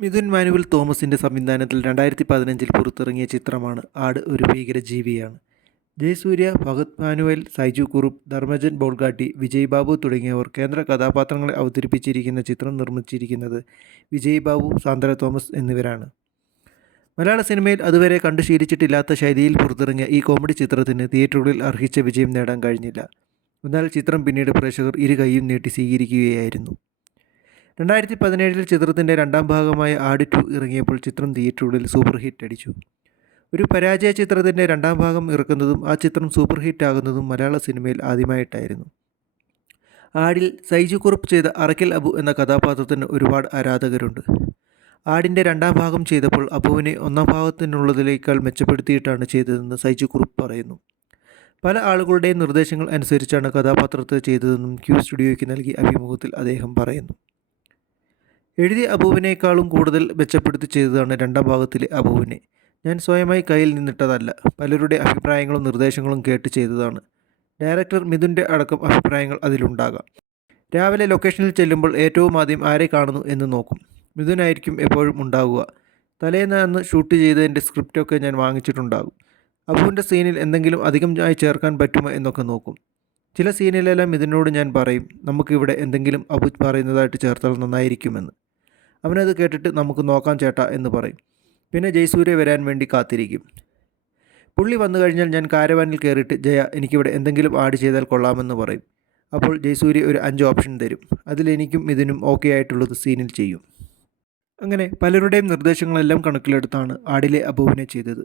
Mithun manual തോമസിന്റെ സംവിധാനത്തിൽ രണ്ടായിരത്തി പതിനഞ്ചിൽ പുറത്തിറങ്ങിയ ചിത്രമാണ് ആട് ഒരു ഭീകരജീവിയാണ്. ജയസൂര്യ ഭഗത് മാനുവൽ സൈജു കുറുപ്പ് ധർമ്മജൻ ബോൾഗാട്ടി വിജയ് ബാബു തുടങ്ങിയവർ കേന്ദ്ര കഥാപാത്രങ്ങളെ അവതരിപ്പിച്ചിരിക്കുന്ന ചിത്രം നിർമ്മിച്ചിരിക്കുന്നത് വിജയ് ബാബു സാന്ദ്ര തോമസ് എന്നിവരാണ്. മലയാള സിനിമയിൽ അതുവരെ കണ്ടു ശീലിച്ചിട്ടില്ലാത്ത ശൈലിയിൽ പുറത്തിറങ്ങിയ ഈ കോമഡി ചിത്രത്തിന് തിയേറ്ററുകളിൽ അർഹിച്ച വിജയം നേടാൻ കഴിഞ്ഞില്ല. എന്നാൽ ചിത്രം പിന്നീട് പ്രേക്ഷകർ ഇരു കൈയും നീട്ടി സ്വീകരിക്കുകയായിരുന്നു. രണ്ടായിരത്തി പതിനേഴിൽ ചിത്രത്തിന്റെ രണ്ടാം ഭാഗമായ ആട് ടു ഇറങ്ങിയപ്പോൾ ചിത്രം തിയേറ്ററുകളിൽ സൂപ്പർ ഹിറ്റ് അടിച്ചു. ഒരു പരാജയ ചിത്രത്തിന്റെ രണ്ടാം ഭാഗം ഇറക്കുന്നതും ആ ചിത്രം സൂപ്പർ ഹിറ്റ് ആകുന്നതും മലയാള സിനിമയിൽ ആദ്യമായിട്ടായിരുന്നു. ആടിൽ സൈജു കുറുപ്പ് ചെയ്ത അറക്കൽ അബു എന്ന കഥാപാത്രത്തിന് ഒരുപാട് ആരാധകരുണ്ട്. ആടിന്റെ രണ്ടാം ഭാഗം ചെയ്തപ്പോൾ അബുവിനെ ഒന്നാം ഭാഗത്തിനുള്ളതിനേക്കാൾ മെച്ചപ്പെടുത്തിയിട്ടാണ് ചെയ്തതെന്ന് സൈജു കുറുപ്പ് പറയുന്നു. പല ആളുകളുടെയും നിർദ്ദേശങ്ങൾ അനുസരിച്ചാണ് കഥാപാത്രത്തെ ചെയ്തതെന്നും ക്യൂ സ്റ്റുഡിയോയ്ക്ക് നൽകിയ അഭിമുഖത്തിൽ അദ്ദേഹം പറയുന്നു. എഴുതിയ അബുവിനേക്കാളും കൂടുതൽ മെച്ചപ്പെടുത്തി ചെയ്തതാണ് രണ്ടാം ഭാഗത്തിലെ അബൂവിനെ. ഞാൻ സ്വയമായി കയ്യിൽ നിന്നിട്ടതല്ല പലരുടെ അഭിപ്രായങ്ങളും നിർദ്ദേശങ്ങളും കേട്ട് ചെയ്തതാണ്. ഡയറക്ടർ മിഥുന്റെ അടക്കം അഭിപ്രായങ്ങൾ അതിലുണ്ടാകാം. രാവിലെ ലൊക്കേഷനിൽ ചെല്ലുമ്പോൾ ഏറ്റവും ആദ്യം ആരെ കാണുന്നു എന്ന് നോക്കും. മിഥുനായിരിക്കും എപ്പോഴും ഉണ്ടാവുക. തലേന്ന് അന്ന് ഷൂട്ട് ചെയ്തതിന്റെ സ്ക്രിപ്റ്റൊക്കെ ഞാൻ വാങ്ങിച്ചിട്ടുണ്ടാകും. അബുവിന്റെ സീനിൽ എന്തെങ്കിലും അധികം ആയി ചേർക്കാൻ പറ്റുമോ എന്നൊക്കെ നോക്കും. ചില സീനിലെല്ലാം ഇതിനോട് ഞാൻ പറയും നമുക്കിവിടെ എന്തെങ്കിലും അബു പറയുന്നതായിട്ട് ചേർത്താൽ നന്നായിരിക്കുമെന്ന്. അവനത് കേട്ടിട്ട് നമുക്ക് നോക്കാം ചേട്ടാ എന്ന് പറയും. പിന്നെ ജയസൂര്യ വരാൻ വേണ്ടി കാത്തിരിക്കും. പുള്ളി വന്നു കഴിഞ്ഞാൽ ഞാൻ കാരവാനിൽ കയറിയിട്ട് ജയ എനിക്കിവിടെ എന്തെങ്കിലും ആഡ് ചെയ്താൽ കൊള്ളാമെന്ന് പറയും. അപ്പോൾ ജയസൂര്യ ഒരു അഞ്ച് ഓപ്ഷൻ തരും. അതിലെനിക്കും ഇതിനും ഓക്കെ ആയിട്ടുള്ളത് സീനിൽ ചെയ്യും. അങ്ങനെ പലരുടെയും നിർദ്ദേശങ്ങളെല്ലാം കണക്കിലെടുത്താണ് ആടിലെ അബൂവിനെ ചെയ്തത്.